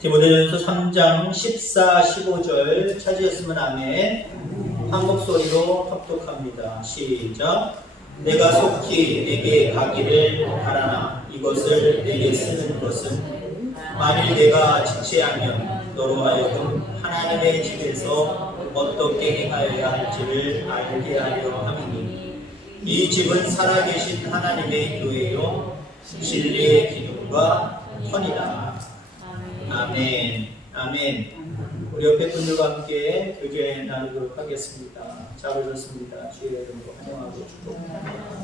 디모데전서 3장 14, 15절 찾으셨으면 아멘. 한국 소리로 합독합니다. 시작. 내가 속히 내게 가기를 바라나 이것을 내게 쓰는 것은 만일 내가 지체하면 너로 하여금 하나님의 집에서 어떻게 행하여야 할지를 알게 하려 함이니 이 집은 살아계신 하나님의 교회요 진리의 기둥과 터이다. 아멘. 아멘. 우리 옆에 분들과 함께 교제 나누도록 하겠습니다. 잘 오셨습니다. 주의 이름으로 환영하고 축복합니다.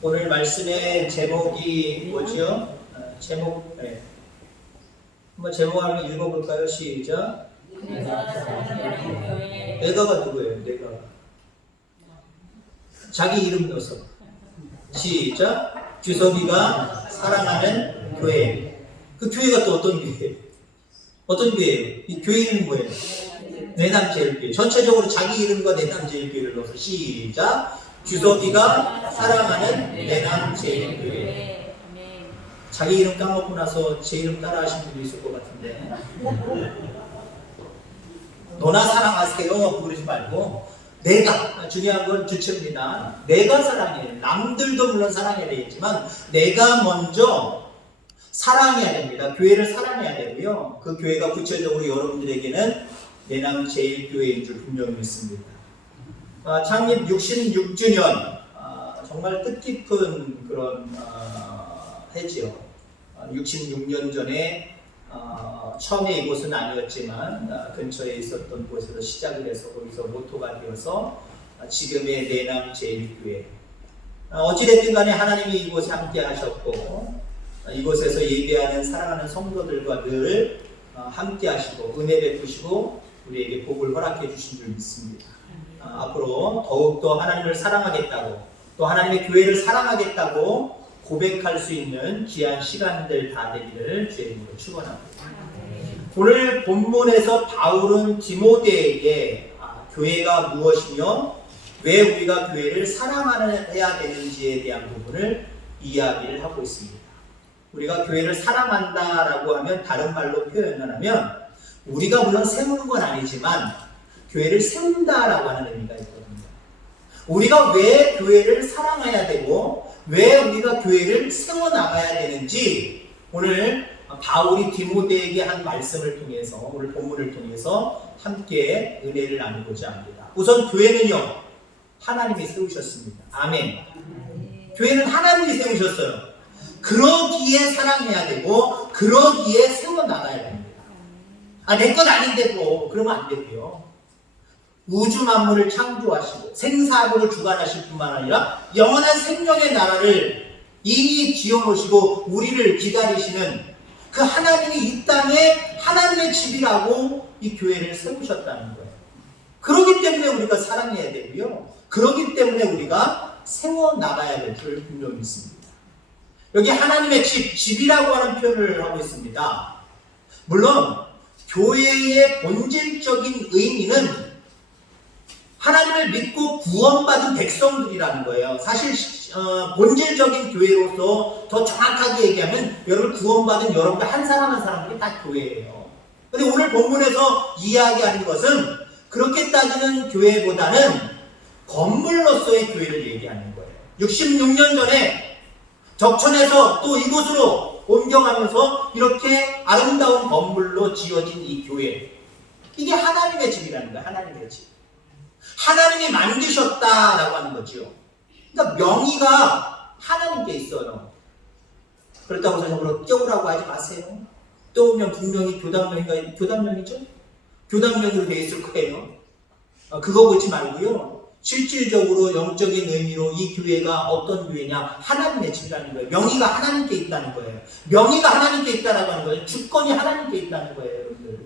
오늘 말씀의 제목이 뭐죠? 제목, 네. 한번 제목 한번 읽어볼까요? 시작. 내가가 누구예요? 내가. 자기 이름 넣어서. 시작. 규석이가 사랑하는 교회. 그 교회가 또 어떤 교회예요? 어떤 교회예요? 이 교회 이름이 뭐예요? 내남제일교회. 전체적으로 자기 이름과 내남제일교회를 넣어서 시작. 규석이가 사랑하는 내남제일교회. 자기 이름 까먹고 나서 제 이름 따라 하신 분도 있을 것 같은데. 너나 사랑하세요. 그러지 말고 내가, 중요한 건 주체입니다. 내가 사랑해요. 남들도 물론 사랑해야 되겠지만 내가 먼저 사랑해야 됩니다. 교회를 사랑해야 되고요. 그 교회가 구체적으로 여러분들에게는 내남제일교회인 줄 분명히 믿습니다. 창립 66주년, 정말 뜻깊은 그런 해지요. 66년 전에 처음에 이곳은 아니었지만 근처에 있었던 곳에서 시작을 해서 거기서 모토가 되어서 지금의 내남제일교회. 어찌됐든 간에 하나님이 이곳에 함께 하셨고 이곳에서 예배하는 사랑하는 성도들과 늘 함께 하시고 은혜 베푸시고 우리에게 복을 허락해 주신 줄 믿습니다. 앞으로 더욱더 하나님을 사랑하겠다고 또 하나님의 교회를 사랑하겠다고 고백할 수 있는 귀한 시간들 다 되기를 주의 이름으로 축원합니다. 오늘 본문에서 바울은 디모데에게 교회가 무엇이며 왜 우리가 교회를 사랑해야 되는지에 대한 부분을 이야기를 하고 있습니다. 우리가 교회를 사랑한다라고 하면 다른 말로 표현을 하면 우리가 물론 세우는 건 아니지만 교회를 세운다라고 하는 의미가 있거든요. 우리가 왜 교회를 사랑해야 되고 왜 우리가 교회를 세워나가야 되는지 오늘 바울이 디모데에게 한 말씀을 통해서 오늘 본문을 통해서 함께 은혜를 나누고자 합니다. 우선 교회는요 하나님이 세우셨습니다. 아멘. 교회는 하나님이 세우셨어요. 그러기에 사랑해야 되고 그러기에 세워나가야 됩니다. 내 것 아닌데 뭐 그러면 안 되고요. 우주 만물을 창조하시고 생사학을 주관하실 뿐만 아니라 영원한 생명의 나라를 이미 지어놓으시고 우리를 기다리시는 그 하나님이 이 땅에 하나님의 집이라고 이 교회를 세우셨다는 거예요. 그렇기 때문에 우리가 사랑해야 되고요. 그렇기 때문에 우리가 세워나가야 될 줄 분명히 믿습니다. 여기 하나님의 집이라고 하는 표현을 하고 있습니다. 물론 교회의 본질적인 의미는 하나님을 믿고 구원받은 백성들이라는 거예요. 사실 본질적인 교회로서 더 정확하게 얘기하면 여러분 구원받은 여러분들 한 사람 한 사람들이 다 교회예요. 그런데 오늘 본문에서 이야기하는 것은 그렇게 따지는 교회보다는 건물로서의 교회를 얘기하는 거예요. 66년 전에 적천에서 또 이곳으로 옮겨가면서 이렇게 아름다운 건물로 지어진 이 교회, 이게 하나님의 집이라는 거예요. 하나님의 집. 하나님이 만드셨다라고 하는 거죠. 그러니까 명의가 하나님께 있어요. 그렇다고 해서 저로 떼우라고 하지 마세요. 떼우면 분명히 교단명이죠? 교단명으로 되어 있을 거예요. 그거 보지 말고요. 실질적으로 영적인 의미로 이 교회가 어떤 교회냐? 하나님의 집이라는 거예요. 명의가 하나님께 있다는 거예요. 명의가 하나님께 있다라고 하는 거예요. 주권이 하나님께 있다는 거예요. 여러분들.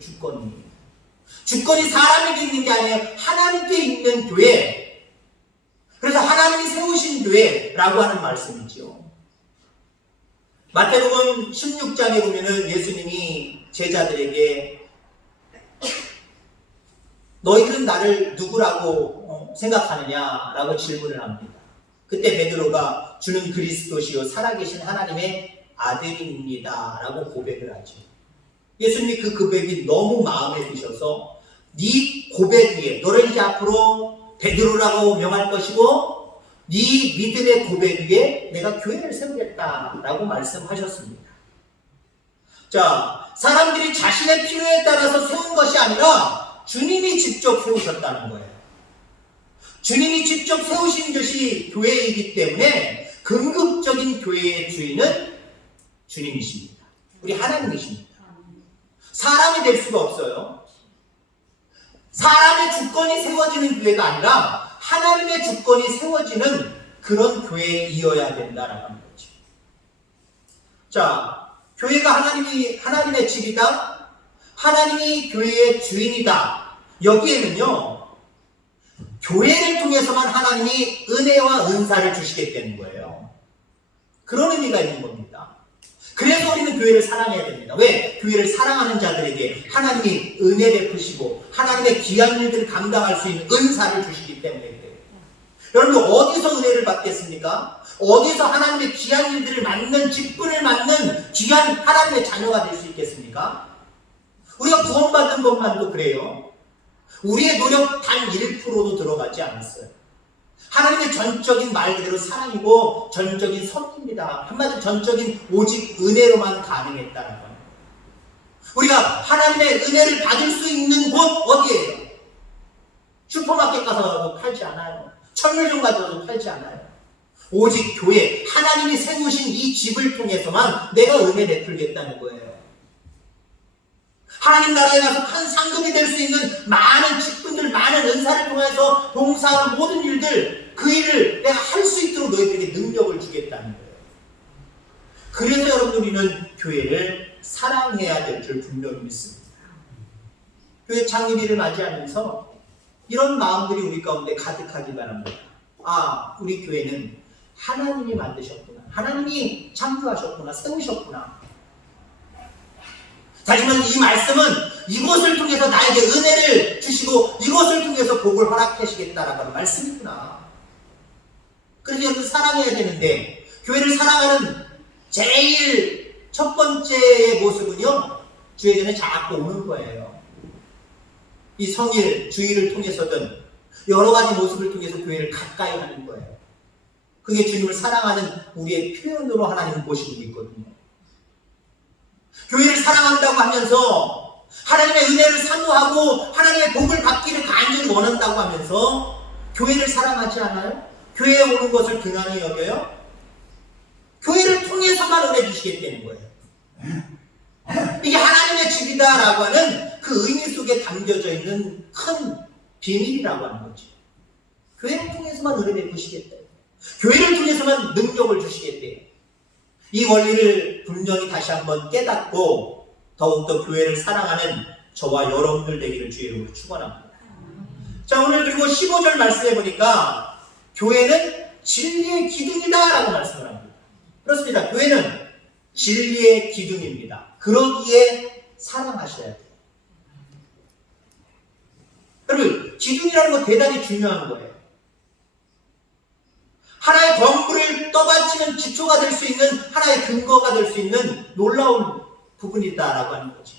주권이 사람에게 있는 게 아니에요. 하나님께 있는 교회. 그래서 하나님이 세우신 교회라고 하는 말씀이죠. 마태복음 16장에 보면은 예수님이 제자들에게 너희들은 나를 누구라고 생각하느냐라고 질문을 합니다. 그때 베드로가 주는 그리스도시요 살아계신 하나님의 아들입니다 라고 고백을 하죠. 예수님이 그 고백이 너무 마음에 드셔서 네 고백 위에 너를 이제 앞으로 베드로라고 명할 것이고 네 믿음의 고백 위에 내가 교회를 세우겠다라고 말씀하셨습니다. 자, 사람들이 자신의 필요에 따라서 세운 것이 아니라 주님이 직접 세우셨다는 거예요. 주님이 직접 세우신 것이 교회이기 때문에 궁극적인 교회의 주인은 주님이십니다. 우리 하나님이십니다. 사람이 될 수가 없어요. 사람의 주권이 세워지는 교회가 아니라 하나님의 주권이 세워지는 그런 교회이어야 된다라는 거죠. 자, 교회가 하나님의 집이다. 하나님이 교회의 주인이다. 여기에는요, 교회를 통해서만 하나님이 은혜와 은사를 주시게 되는 거예요. 그런 의미가 있는 겁니다. 그래서 우리는 교회를 사랑해야 됩니다. 왜? 교회를 사랑하는 자들에게 하나님이 은혜 베푸시고 하나님의 귀한 일들을 감당할 수 있는 은사를 주시기 때문에 그래요. 여러분 어디서 은혜를 받겠습니까? 어디서 하나님의 귀한 일들을 맡는 직분을 맡는 귀한 하나님의 자녀가 될 수 있겠습니까? 우리가 구원받은 것만도 그래요. 우리의 노력 단 1%도 들어가지 않았어요. 하나님의 전적인 말 그대로 사랑이고 전적인 섭리입니다. 한마디로 전적인 오직 은혜로만 가능했다는 거예요. 우리가 하나님의 은혜를 받을 수 있는 곳 어디예요? 슈퍼마켓 가서도 팔지 않아요. 천물점 가서도 팔지 않아요. 오직 교회, 하나님이 세우신 이 집을 통해서만 내가 은혜 베풀겠다는 거예요. 하나님 나라에 가서 한 상급이 될 수 있는 많은 직분들, 많은 은사를 통해서 봉사하는 모든 일들, 그 일을 내가 할 수 있도록 너희들에게 능력을 주겠다는 거예요. 그래서 여러분 우리는 교회를 사랑해야 될 줄 분명히 믿습니다. 교회 창립일을 맞이하면서 이런 마음들이 우리 가운데 가득하기 바랍니다. 아, 우리 교회는 하나님이 만드셨구나. 하나님이 창조하셨구나. 세우셨구나. 다시 말해서 이 말씀은 이것을 통해서 나에게 은혜를 주시고 이것을 통해서 복을 허락하시겠다라고 하는 말씀이구나. 그래서 여러분 사랑해야 되는데 교회를 사랑하는 제일 첫 번째의 모습은요. 주의 전에 자꾸 오는 거예요. 이 성일, 주일을 통해서든 여러 가지 모습을 통해서 교회를 가까이 하는 거예요. 그게 주님을 사랑하는 우리의 표현으로 하나님을 보시고 있거든요. 교회를 사랑한다고 하면서 하나님의 은혜를 사모하고 하나님의 복을 받기를 간절히 원한다고 하면서 교회를 사랑하지 않아요? 교회에 오는 것을 등한히 여겨요? 교회를 통해서만 은혜 주시겠다는 거예요. 이게 하나님의 집이다라고 하는 그 의미 속에 담겨져 있는 큰 비밀이라고 하는 거죠. 교회를 통해서만 은혜 베푸시겠다. 교회를 통해서만 능력을 주시겠대요. 이 원리를 분명히 다시 한번 깨닫고 더욱더 교회를 사랑하는 저와 여러분들 되기를 주의 이름으로 축원합니다. 자, 오늘 그리고 15절 말씀해 보니까 교회는 진리의 기둥이다 라고 말씀을 합니다. 그렇습니다. 교회는 진리의 기둥입니다. 그러기에 사랑하셔야 돼요. 여러분, 기둥이라는 건 대단히 중요한 거예요. 하나의 건물을 떠받치는 기초가 될 수 있는 하나의 근거가 될 수 있는 놀라운 부분이다라고 하는 거죠.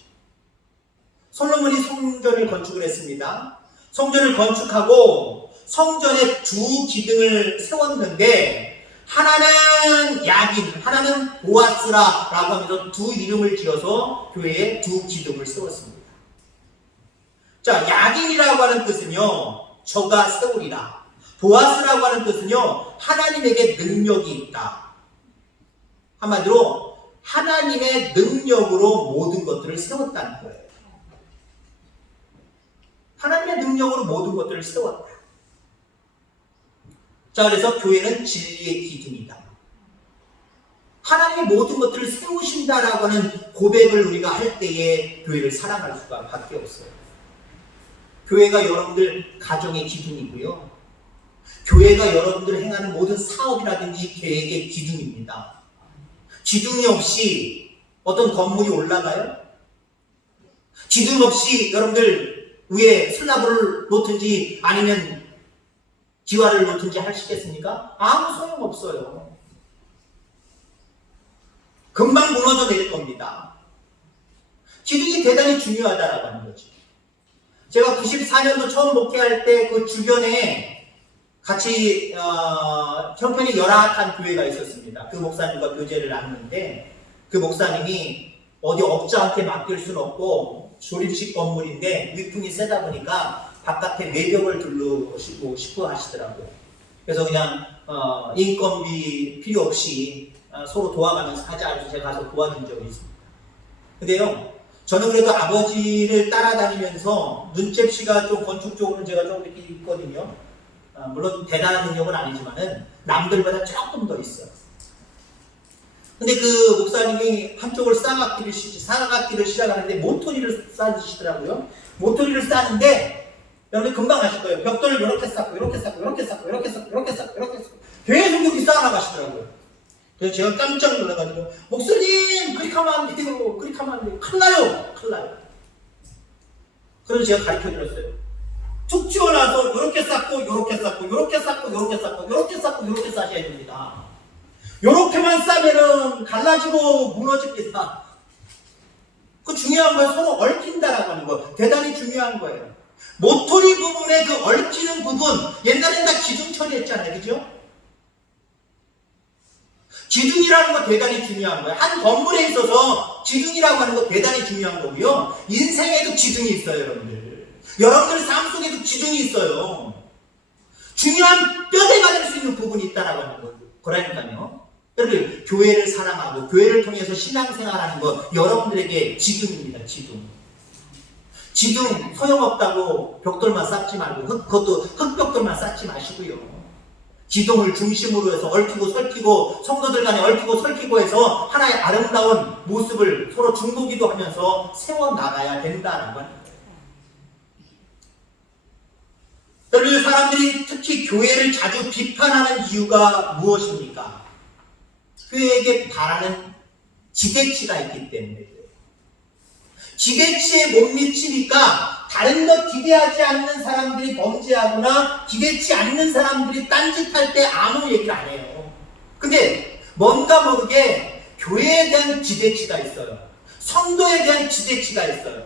솔로몬이 성전을 건축을 했습니다. 성전을 건축하고 성전에 두 기둥을 세웠는데 하나는 야긴, 하나는 보아스라라고 하면서 두 이름을 지어서 교회에 두 기둥을 세웠습니다. 자, 야긴이라고 하는 뜻은요, 저가 세우리라. 보아스라고 하는 뜻은요, 하나님에게 능력이 있다. 한마디로 하나님의 능력으로 모든 것들을 세웠다는 거예요. 하나님의 능력으로 모든 것들을 세웠다. 자, 그래서 교회는 진리의 기둥이다. 하나님의 모든 것들을 세우신다라고 하는 고백을 우리가 할 때에 교회를 사랑할 수가 밖에 없어요. 교회가 여러분들 가정의 기둥이고요. 교회가 여러분들이 행하는 모든 사업이라든지 계획의 기둥입니다. 기둥이 없이 어떤 건물이 올라가요? 기둥 없이 여러분들 위에 슬라브를 놓든지 아니면 기와를 놓든지 하시겠습니까? 아무 소용없어요. 금방 무너져 내릴 겁니다. 기둥이 대단히 중요하다라고 하는 거죠. 제가 94년도 처음 목회할 때 그 주변에 같이 형편이 열악한 교회가 있었습니다. 그 목사님과 교제를 나누는데 그 목사님이 어디 업자한테 맡길 수는 없고 조립식 건물인데 위풍이 세다 보니까 바깥에 외벽을 둘러시고 싶어 하시더라고요. 그래서 그냥 인건비 필요 없이 서로 도와가면서 하자 해서 제가 가서 도와준 적이 있습니다. 근데요, 저는 그래도 아버지를 따라다니면서 눈잽씨가 좀 건축적으로는 제가 좀 이렇게 있거든요. 물론 대단한 능력은 아니지만은 남들보다 조금 더 있어요. 근데 그 목사님이 한쪽을 사각기를 시작하는데 모서리를 쌓으시더라고요. 모서리를 쌓는데 여러분 금방 아실 거예요. 벽돌을 이렇게 쌓고 이렇게 쌓고 이렇게 쌓고 이렇게 쌓고 이렇게 쌓고 이렇게 쌓고 계속 이렇게 쌓아나가시더라고요. 그래서 제가 깜짝 놀라가지고 목사님 그렇게 하면 안 돼요. 그렇게 하면 안 돼요. 큰일 나요. 큰일 나요. 그래서 제가 가르쳐 드렸어요. 툭 튀어나와서 이렇게 쌓고 이렇게 쌓고 이렇게 쌓고 이렇게 쌓고 이렇게 쌓고 이렇게 쌓으셔야 됩니다. 이렇게만 싸면은 갈라지고 무너집니다. 그 중요한 건 서로 얽힌다라고 하는 거. 대단히 중요한 거예요. 모서리 부분에 그 얽히는 부분, 옛날엔 다 기둥 처리했잖아요. 그죠? 기둥이라는 거 대단히 중요한 거예요. 한 건물에 있어서 기둥이라고 하는 거 대단히 중요한 거고요. 인생에도 기둥이 있어요, 여러분들. 여러분들 삶 속에도 기둥이 있어요. 중요한 뼈대가 될 수 있는 부분이 있다라고 하는 거라니까요. 여러분, 교회를 사랑하고 교회를 통해서 신앙생활하는 거 여러분들에게 기둥입니다. 기둥. 기둥 소용없다고 벽돌만 쌓지 말고 그것도 흙벽돌만 쌓지 마시고요. 기둥을 중심으로 해서 얽히고 설키고 성도들 간에 얽히고 설키고 해서 하나의 아름다운 모습을 서로 중보기도 하면서 세워나가야 된다라고 하는 거예요. 여러분, 사람들이 특히 교회를 자주 비판하는 이유가 무엇입니까? 교회에게 바라는 기대치가 있기 때문에. 기대치에 못 미치니까 다른 것 기대하지 않는 사람들이 범죄하거나 기대치 않는 사람들이 딴짓할 때 아무 얘기를 안 해요. 근데 뭔가 모르게 교회에 대한 기대치가 있어요. 성도에 대한 기대치가 있어요.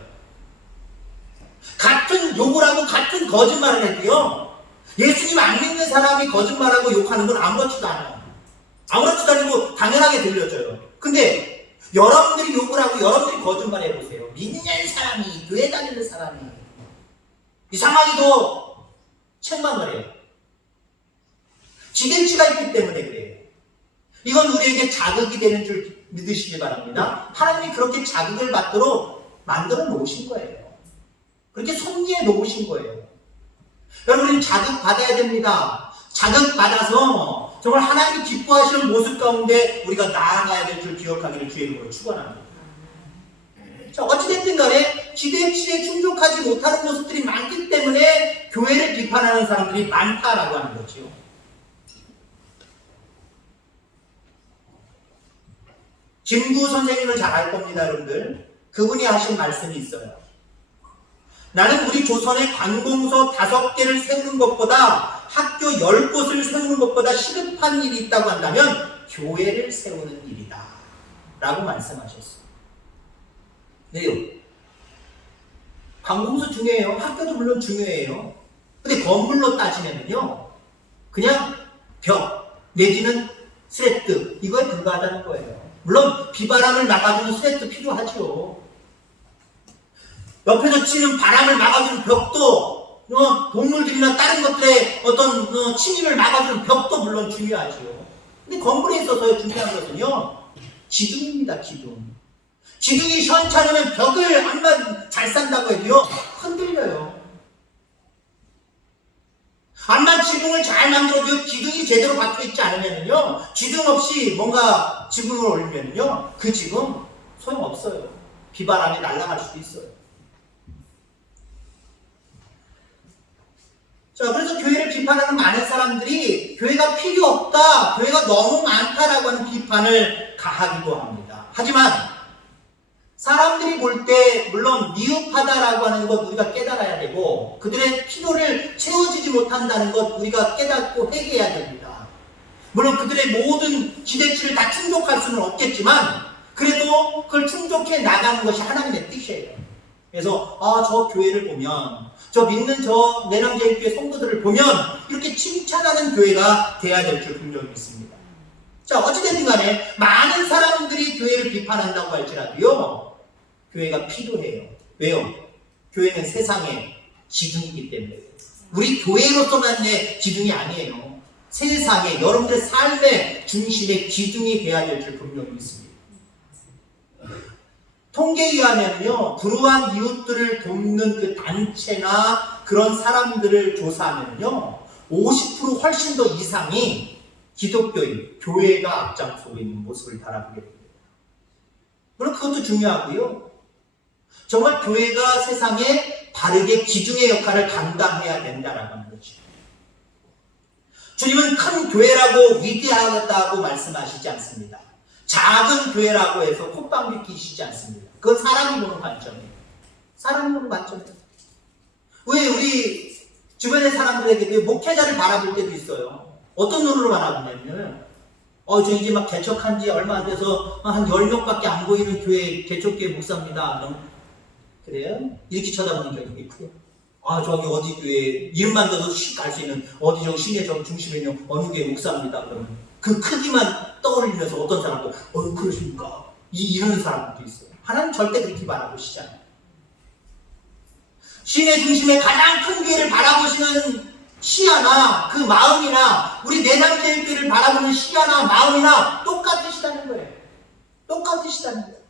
같은 욕을 하고 같은 거짓말을 해도요, 예수님 안 믿는 사람이 거짓말하고 욕하는 건 아무렇지도 않아요. 아무렇지도 않고 당연하게 들려져요. 근데 여러분들이 욕을 하고 여러분들이 거짓말 해보세요. 믿는 사람이, 교회 다니는 사람이 이상하게도 책망을 해요. 기대치가 있기 때문에 그래요. 이건 우리에게 자극이 되는 줄 믿으시기 바랍니다. 하나님이 그렇게 자극을 받도록 만들어 놓으신 거예요. 그렇게 섭리해 놓으신 거예요. 여러분, 자극 받아야 됩니다. 자극 받아서 정말 하나님이 기뻐하시는 모습 가운데 우리가 나아가야 될 줄 기억하기를 주의 이름으로 축원합니다. 자, 어찌됐든 간에 기대치에 충족하지 못하는 모습들이 많기 때문에 교회를 비판하는 사람들이 많다라고 하는 거죠. 김구 선생님을 잘 알 겁니다, 여러분들. 그분이 하신 말씀이 있어요. 나는 우리 조선의 관공서 5개를 세우는 것보다 학교 10곳을 세우는 것보다 시급한 일이 있다고 한다면 교회를 세우는 일이다 라고 말씀하셨어요. 왜요? 관공서 중요해요. 학교도 물론 중요해요. 근데 건물로 따지면요, 그냥 벽 내지는 스레트 이거에 불과하다는 거예요. 물론 비바람을 막아주는 스레트 필요하죠. 옆에서 치는 바람을 막아주는 벽도, 동물들이나 다른 것들의 어떤 침입을 막아주는 벽도 물론 중요하죠. 근데 건물에 있어서 중요한 것은요, 기둥입니다. 기둥. 기둥이 시원찮으면 벽을 암만 잘 산다고 해도요, 흔들려요. 암만 지붕을 잘 만들어도 기둥이 제대로 박혀있지 않으면요, 기둥 없이 뭔가 지붕을 올리면요, 그 지붕 소용없어요. 비바람이 날아갈 수도 있어요. 자, 그래서 교회를 비판하는 많은 사람들이 교회가 필요 없다, 교회가 너무 많다라고 하는 비판을 가하기도 합니다. 하지만 사람들이 볼 때 물론 미흡하다라고 하는 것 우리가 깨달아야 되고 그들의 필요를 채워주지 못한다는 것 우리가 깨닫고 회개해야 됩니다. 물론 그들의 모든 기대치를 다 충족할 수는 없겠지만 그래도 그걸 충족해 나가는 것이 하나님의 뜻이에요. 그래서 저 교회를 보면 저 믿는 저 내남제일교회 성도들을 보면 이렇게 칭찬하는 교회가 돼야 될 줄 분명히 믿습니다. 자, 어찌됐든 간에 많은 사람들이 교회를 비판한다고 할지라도요 교회가 필요해요. 왜요? 교회는 세상의 기둥이기 때문에. 우리 교회로서만의 기둥이 아니에요. 세상에 여러분들의 삶의 중심의 기둥이 돼야 될 줄 분명히 믿습니다. 통계에 의하면요 불우한 이웃들을 돕는 그 단체나 그런 사람들을 조사하면요 50% 훨씬 더 이상이 기독교인, 교회가 앞장서고 있는 모습을 바라보게 됩니다. 물론 그것도 중요하고요. 정말 교회가 세상에 바르게 기둥의 역할을 감당해야 된다라고 하는 거죠. 주님은 큰 교회라고 위대하다고 말씀하시지 않습니다. 작은 교회라고 해서 콧방귀 끼시지 않습니다. 그건 사람이 보는 관점이에요. 사람이 보는 관점이에요. 왜 우리 주변의 사람들에게 목회자를 바라볼 때도 있어요. 어떤 눈으로 바라보냐면 저 이제 막 개척한 지 얼마 안 돼서 한 10명밖에 안 보이는 교회 개척교회 목사입니다. 그래요? 이렇게 쳐다보는 경우가 있고요. 저기 어디 교회 이름만 들어도 휙 알 수 있는 어디 저기 시내 저기 중심에 있는 어느 교회 목사입니다. 그러면 그 크기만 떠올리면서 어떤 사람도 그러십니까? 이런 사람들도 있어요. 하나님 절대 그렇게 바라보시지 않아요. 시내 중심에 가장 큰 교회를 바라보시는 시야나 그 마음이나 우리 내남제일교회를 바라보는 시야나 마음이나 똑같으시다는 거예요. 똑같으시다는 거예요.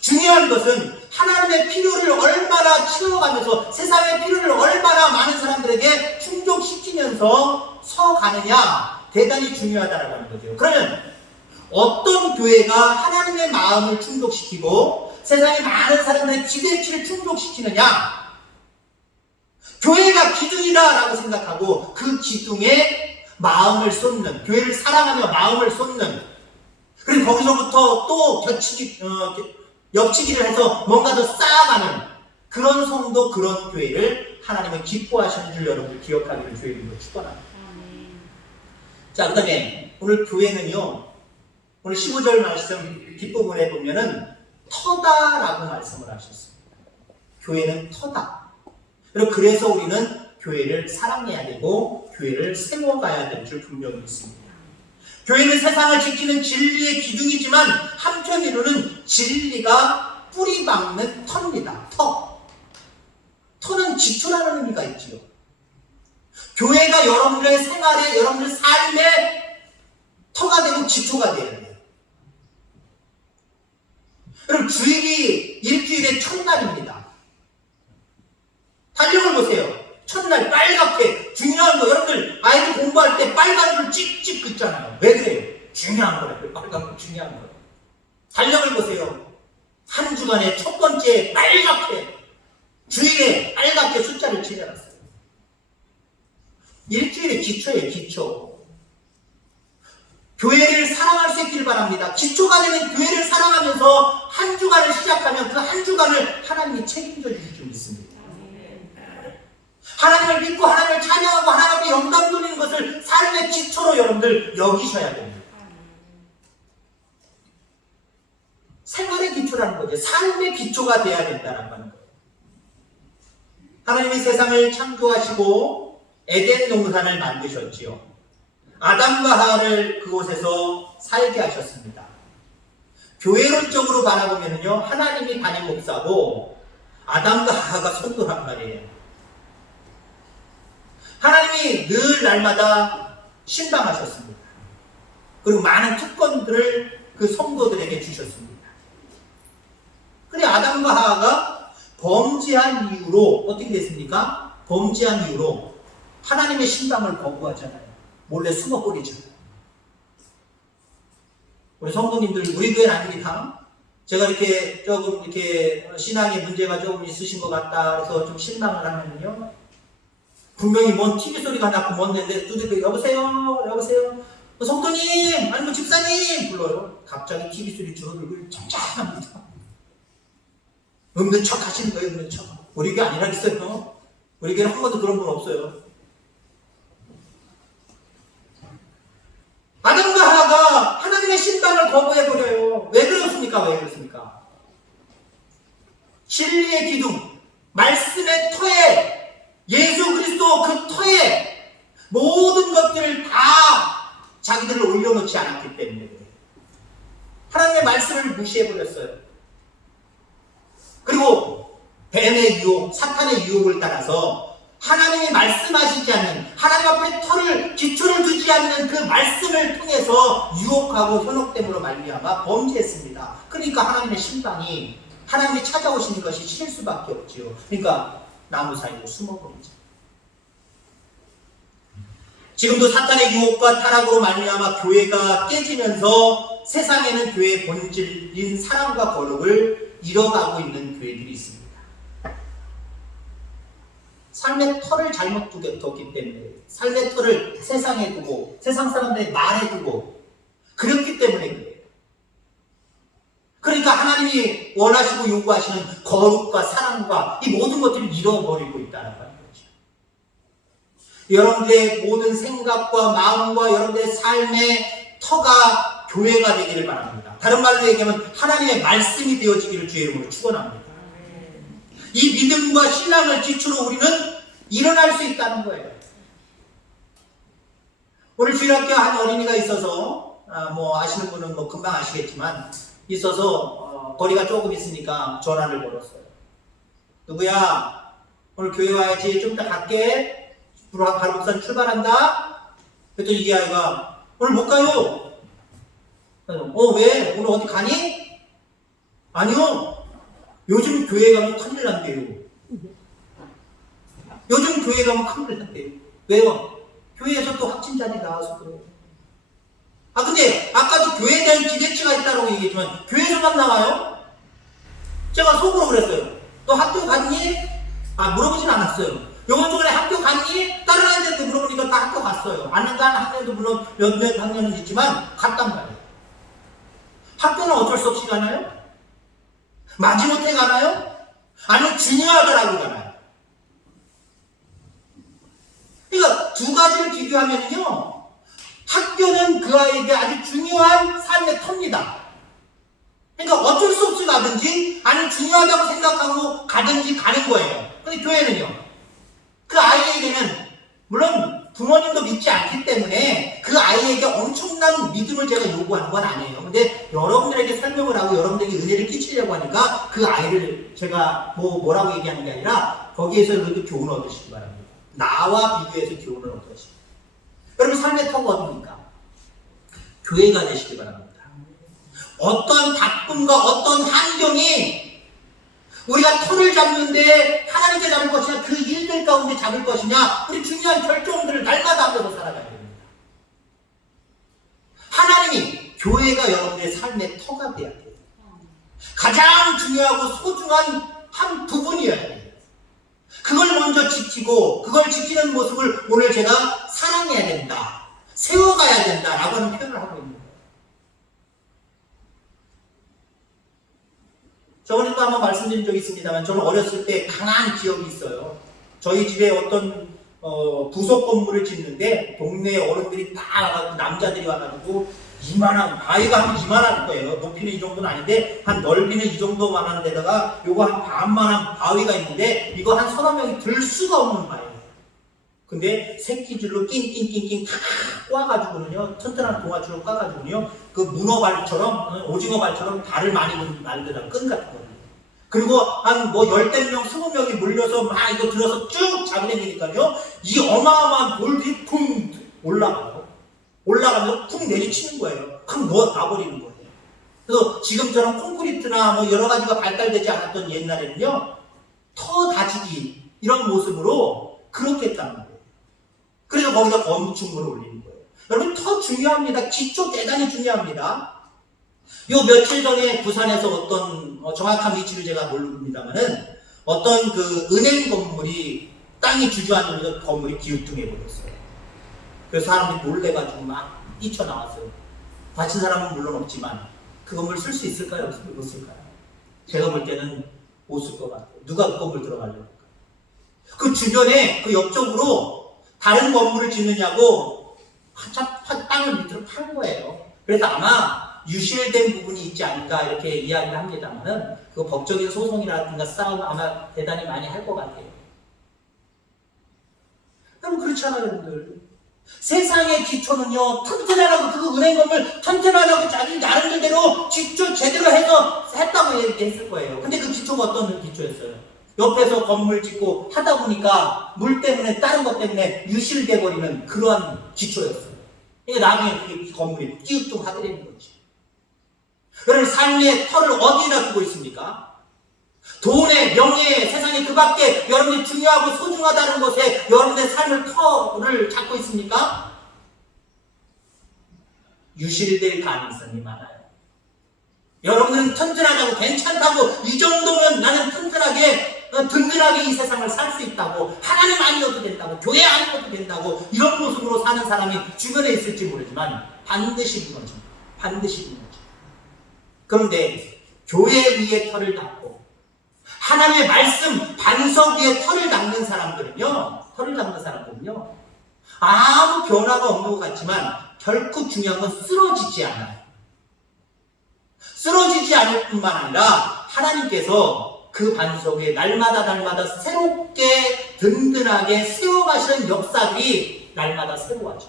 중요한 것은 하나님의 필요를 얼마나 채워가면서 세상의 필요를 얼마나 많은 사람들에게 충족시키면서 서가느냐 대단히 중요하다고 하는 거죠. 그러면 어떤 교회가 하나님의 마음을 충족시키고 세상의 많은 사람들의 기대치를 충족시키느냐 교회가 기둥이다라고 생각하고 그 기둥에 마음을 쏟는 교회를 사랑하며 마음을 쏟는 그리고 거기서부터 또 옆치기를 해서 뭔가 더 쌓아가는 그런 성도 그런 교회를 하나님은 기뻐하시는 줄 여러분 기억하기를 주의 이름으로 축원합니다. 자, 그 다음에 오늘 교회는요 오늘 15절 말씀 뒷부분에 보면은 터다라고 말씀을 하셨습니다. 교회는 터다. 그래서 우리는 교회를 사랑해야 되고 교회를 세워가야 될 줄 분명히 믿습니다. 교회는 세상을 지키는 진리의 기둥이지만 한편으로는 진리가 뿌리 박는 터입니다. 터는 기초라는 의미가 있지요. 교회가 여러분들의 생활에 여러분들의 삶에 터가 되고 기초가 되어야 돼요. 여러분 주일이 일주일의 첫날입니다. 달력을 보세요. 첫날 빨갛게 중요한 거 여러분들 아이들 공부할 때 빨간 줄 찍찍 긋잖아요. 왜 그래요? 중요한 거라고요. 빨간 거 중요한 거. 달력을 보세요. 한 주간에 첫 번째 빨갛게 주일에 빨갛게 숫자를 칠해놨어요. 일주일의 기초예요. 기초. 교회를 사랑할 수 있기를 바랍니다. 기초가 되는 교회를 사랑하면서 한 주간을 시작하면 그 한 주간을 하나님이 책임져 주실 줄 믿습니다. 하나님을 믿고 하나님을 찬양하고 하나님께 영광 돌리는 것을 삶의 기초로 여러분들 여기셔야 됩니다. 생활의 기초라는 거죠. 삶의 기초가 돼야 된다는 거예요. 하나님이 세상을 창조하시고 에덴 동산을 만드셨지요. 아담과 하와를 그곳에서 살게 하셨습니다. 교회론적으로 바라보면요, 하나님이 담임 목사고 아담과 하와가 성도란 말이에요. 하나님이 늘 날마다 신방하셨습니다. 그리고 많은 특권들을 그 성도들에게 주셨습니다. 그런데 아담과 하와가 범죄한 이유로 어떻게 됐습니까? 범죄한 이유로 하나님의 신방을 거부하잖아요. 몰래 숨어버리잖아요. 우리 성도님들, 우리 교회는 아닙니다. 제가 이렇게 조금 이렇게 신앙에 문제가 조금 있으신 것 같다 해서 좀 실망을 하면요, 분명히 뭔 TV 소리가 났고 뭔데 두드려 여보세요, 여보세요, 성도님, 아니면 집사님 불러요. 갑자기 TV 소리 줄어들고 짱짱합니다. 없는 척 하시는 거예요, 없는 척. 우리 교회 아니라겠어요. 우리 교회는 한 번도 그런 분 없어요. 아담과 하와가 하나님의 신방을 거부해버려요. 왜 그렇습니까? 왜 그렇습니까? 진리의 기둥, 말씀의 터에, 예수 그리스도 그 터에 모든 것들을 다 자기들을 올려놓지 않았기 때문에 그래요. 하나님의 말씀을 무시해버렸어요. 그리고 뱀의 유혹, 사탄의 유혹을 따라서 하나님이 말씀하시지 않는, 하나님 앞에 터를, 기초를 두지 않는 그 말씀을 통해서 유혹하고 현혹됨으로 말미암아 범죄했습니다. 그러니까 하나님의 신방이, 하나님이 찾아오시는 것이 싫을 수밖에 없지요. 그러니까 나무 사이로 숨어버리죠. 지금도 사탄의 유혹과 타락으로 말미암아 교회가 깨지면서 세상에는 교회의 본질인 사랑과 거룩을 잃어가고 있는 교회들이 있습니다. 삶의 터를 잘못 뒀기 때문에, 삶의 터를 세상에 두고, 세상 사람들의 말에 두고, 그렇기 때문에 그래요. 그러니까 하나님이 원하시고 요구하시는 거룩과 사랑과 이 모든 것들을 잃어버리고 있다는 거죠. 여러분들의 모든 생각과 마음과 여러분들의 삶의 터가 교회가 되기를 바랍니다. 다른 말로 얘기하면 하나님의 말씀이 되어지기를 주의 이름으로 축원합니다. 이 믿음과 신앙을 기초로 우리는 일어날 수 있다는 거예요. 오늘 주일학교 한 어린이가 있어서 아시는 분은 금방 아시겠지만 있어서 거리가 조금 있으니까 전화를 걸었어요. 누구야? 오늘 교회 와야지. 좀 이따 갈게. 바로 부산 출발한다. 그랬더니 이 아이가 오늘 못 가요. 왜? 오늘 어디 가니? 아니요. 요즘 교회 가면 큰일 난대요. 요즘 교회 가면 큰일 난대요. 왜요? 교회에서 또 확진자들이 나와서 그래요. 근데 아까도 교회에 대한 기대치가 있다고 얘기했지만 교회에서만 나와요? 제가 속으로 그랬어요. 너 학교 갔니? 물어보진 않았어요. 요번 주에 학교 갔니? 다른 아이들한테 물어보니까 다 학교 갔어요. 안 간 학년도 물론 몇몇 학년은 있지만 갔단 말이에요. 학교는 어쩔 수 없이 가나요? 마지못해 가나요? 아니면 중요하더라고 가나요? 그러니까 두 가지를 비교하면요, 학교는 그 아이에게 아주 중요한 삶의 터입니다. 그러니까 어쩔 수 없이 가든지 아니면 중요하다고 생각하고 가든지 가는 거예요. 근데 교회는요, 그 아이에게는 물론 부모님도 믿지 않기 때문에 그 아이에게 엄청난 믿음을 제가 요구하는 건 아니에요. 근데 여러분들에게 설명을 하고 여러분들에게 은혜를 끼치려고 하니까 그 아이를 제가 뭐라고 얘기하는 게 아니라 거기에서 그래도 교훈을 얻으시기 바랍니다. 나와 비교해서 교훈을 얻으시기. 여러분 삶의 터가 어딥니까? 교회가 되시기 바랍니다. 어떤 바쁨과 어떤 환경이 우리가 터를 잡는데 하나님께 잡을 것이냐, 그 일들 가운데 잡을 것이냐, 우리 중요한 결정들을 날마다 하면서 살아가야 됩니다. 하나님이 교회가 여러분의 삶의 터가 되어야 돼요. 가장 중요하고 소중한 한 부분이어야 돼요. 그걸 먼저 지키고 그걸 지키는 모습을 오늘 제가 사랑해야 된다, 세워가야 된다라고 하는 표현을 하고 있는 거예요. 저번에도 한번 말씀드린 적이 있습니다만 저는 어렸을 때 강한 기억이 있어요. 저희 집에 어떤 부속 건물을 짓는데 동네 어른들이 다 와가지고 남자들이 와가지고 이만한 바위가 한 이만할 거예요. 높이는 이 정도는 아닌데 한 넓이는 이 정도만 하는 데다가 요거 한 반만한 바위가 있는데 이거 한 서너 명이 들 수가 없는 바위예요. 근데 새끼줄로 낑낑낑낑 다 꽈가지고는요, 튼튼한 동아줄로 꽈가지고는요, 그 문어발처럼, 오징어발처럼 발을 많이 말더라, 끈 같은 거. 그리고 한 열댓 명, 20명이 몰려서 막 이거 들어서 쭉 잡아당기니까요, 이 어마어마한 돌들이 쿵 올라가요. 올라가면서 쿵 내리치는 거예요. 확 놔버리는 거예요. 그래서 지금처럼 콘크리트나 여러 가지가 발달되지 않았던 옛날에는요, 터 다지기, 이런 모습으로 그렇게 했다는 거예요. 그래서 거기다 건축물을 올리는 거예요. 여러분, 터 중요합니다. 기초 대단히 중요합니다. 요 며칠 전에 부산에서 어떤 정확한 위치를 제가 모릅니다만은 어떤 그 은행 건물이 땅이 주저앉는 건물이 기우뚱해 버렸어요. 그래서 사람들이 놀래가지고 막 뛰쳐나왔어요. 다친 사람은 물론 없지만 그 건물 쓸 수 있을까요? 못 쓸까요? 제가 볼 때는 없을 것 같아요. 누가 그 건물 들어가려고. 그 주변에, 그 옆쪽으로 다른 건물을 짓느냐고 땅을 밑으로 판 거예요. 그래서 아마 유실된 부분이 있지 않을까 이렇게 이야기를 합니다만은 그 법적인 소송이라든가 싸움 아마 대단히 많이 할 것 같아요. 여러분 그렇잖아요, 여러분들. 세상의 기초는요, 튼튼하라고, 그 은행 건물 튼튼하라고 자기 나름대로 기초 제대로 해서 했다고 얘기했을 거예요. 근데 그 기초가 어떤 기초였어요? 옆에서 건물 짓고 하다 보니까 물 때문에, 다른 것 때문에 유실돼 버리는 그러한 기초였어요. 그러니까 나중에 그 건물이 띄우뚱하더라는 거지. 여러분 삶의 터를 어디에다 두고 있습니까? 돈에, 명예에, 세상에 그 밖에 여러분이 중요하고 소중하다는 것에 여러분의 삶의 터를 잡고 있습니까? 유실될 가능성이 많아요. 여러분은 튼튼하다고, 괜찮다고, 이 정도면 나는 튼튼하게, 든든하게 이 세상을 살 수 있다고, 하나님 아니어도 된다고, 교회 아니어도 된다고, 이런 모습으로 사는 사람이 주변에 있을지 모르지만 반드시 무너집니다. 반드시 무너집니다. 그런데 교회 위에 터를 닦고 하나님의 말씀 반석 위에 터를 닦는 사람들은요, 아무 변화가 없는 것 같지만 결코 중요한 건 쓰러지지 않아요. 쓰러지지 않을 뿐만 아니라 하나님께서 그 반석에 날마다 새롭게 든든하게 세워가시는 역사들이 날마다 새로워져.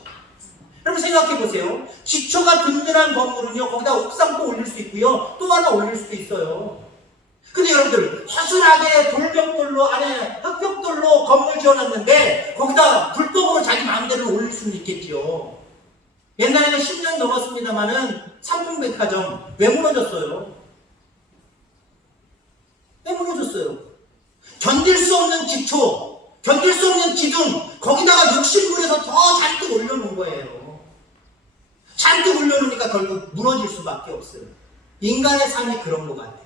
여러분 생각해 보세요. 기초가 든든한 건물은요, 거기다 옥상도 올릴 수 있고요, 또 하나 올릴 수도 있어요. 근데 여러분들 허술하게 돌벽돌로 안에 흙벽돌로 건물 지어놨는데 거기다 불법으로 자기 마음대로 올릴 수는 있겠지요. 옛날에는 10년 넘었습니다마는 삼풍백화점 왜 무너졌어요? 왜 무너졌어요? 견딜 수 없는 기초, 견딜 수 없는 기둥, 거기다가 욕심부려서 더 잔뜩 올려놓은 거예요. 잔뜩 올려놓으니까 결국 무너질 수밖에 없어요. 인간의 삶이 그런 것 같아요.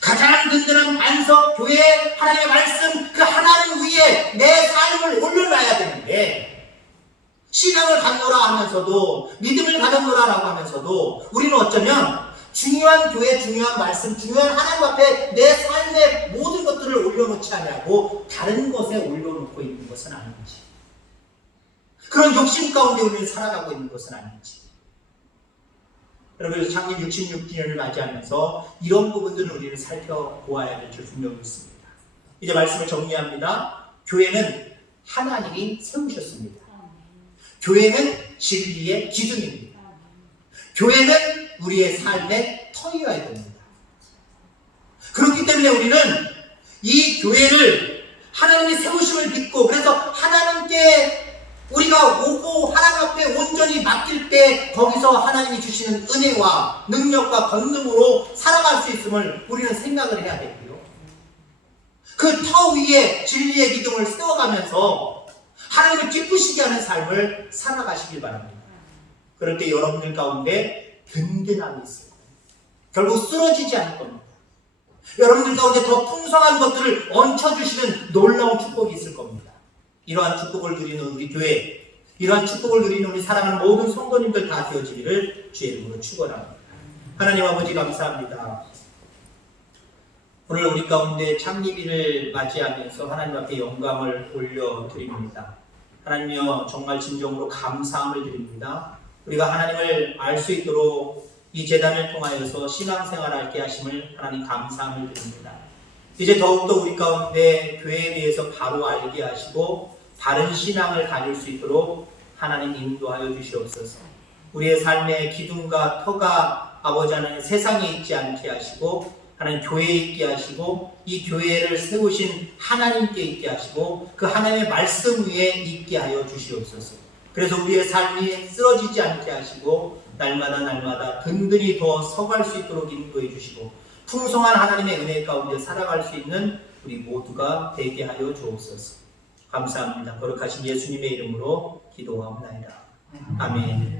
가장 든든한 반석, 교회, 하나님의 말씀, 그 하나님 위에 내 삶을 올려놔야 되는데, 신앙을 갖노라 하면서도, 믿음을 가졌노라라고 하면서도, 우리는 어쩌면 중요한 교회, 중요한 말씀, 중요한 하나님 앞에 내 삶의 모든 것들을 올려놓지 않냐고 다른 것에 올려놓고 있는 것은 아닌지, 그런 욕심 가운데 우리는 살아가고 있는 것은 아닌지. 여러분, 창립 66주년을 맞이하면서 이런 부분들을 우리는 살펴보아야 될 줄 분명히 있습니다. 이제 말씀을 정리합니다. 교회는 하나님이 세우셨습니다. 교회는 진리의 기둥입니다. 교회는 우리의 삶의 터여야 됩니다. 그렇기 때문에 우리는 이 교회를 하나님이 세우심을 믿고, 그래서 하나님께 우리가 오고 하나님 앞에 온전히 맡길 때 거기서 하나님이 주시는 은혜와 능력과 권능으로 살아갈 수 있음을 우리는 생각을 해야 되고요. 그 터 위에 진리의 기둥을 세워가면서 하나님을 기쁘시게 하는 삶을 살아가시길 바랍니다. 그럴 때 여러분들 가운데 든든함이 있어요. 결국 쓰러지지 않을 겁니다. 여러분들 가운데 더 풍성한 것들을 얹혀주시는 놀라운 축복이 있을 겁니다. 이러한 축복을 누리는 우리 교회, 이러한 축복을 누리는 우리 사랑하는 모든 성도님들 다 되어지기를 주의 이름으로 축원합니다. 하나님 아버지 감사합니다. 오늘 우리 가운데 창립일을 맞이하면서 하나님 앞에 영광을 올려드립니다. 하나님이여, 정말 진정으로 감사함을 드립니다. 우리가 하나님을 알 수 있도록 이 제단을 통하여서 신앙생활을 하게 하심을 하나님 감사함을 드립니다. 이제 더욱더 우리 가운데 교회에 대해서 바로 알게 하시고 바른 신앙을 가질 수 있도록 하나님 인도하여 주시옵소서. 우리의 삶의 기둥과 터가 아버지 하나님 세상에 있지 않게 하시고 하나님 교회에 있게 하시고 이 교회를 세우신 하나님께 있게 하시고 그 하나님의 말씀 위에 있게 하여 주시옵소서. 그래서 우리의 삶이 쓰러지지 않게 하시고 날마다 든든히 더 서갈 수 있도록 인도해 주시고 풍성한 하나님의 은혜 가운데 살아갈 수 있는 우리 모두가 되게 하여 주옵소서. 감사합니다. 거룩하신 예수님의 이름으로 기도하옵나이다. 아멘.